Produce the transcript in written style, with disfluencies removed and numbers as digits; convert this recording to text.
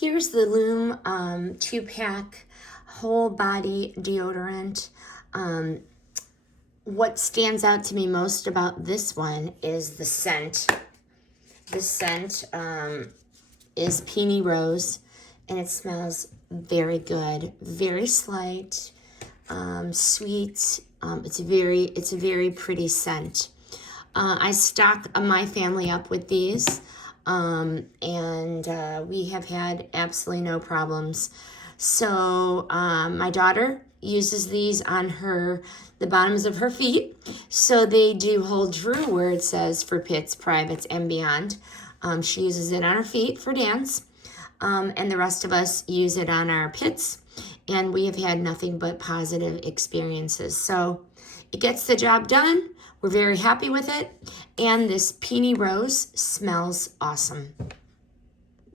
Here's the Lume 2-pack whole body deodorant. What stands out to me most about this one is the scent. This scent is Peony Rose, and it smells very good, very slight, sweet. It's a very pretty scent. I stock my family up with these, and we have had absolutely no problems. So my daughter uses these on the bottoms of her feet, so they do hold true where it says for pits, privates, and beyond. She uses it on her feet for dance, and the rest of us use it on our pits, and we have had nothing but positive experiences. So it gets the job done. We're very happy with it, and this Peony Rose smells awesome.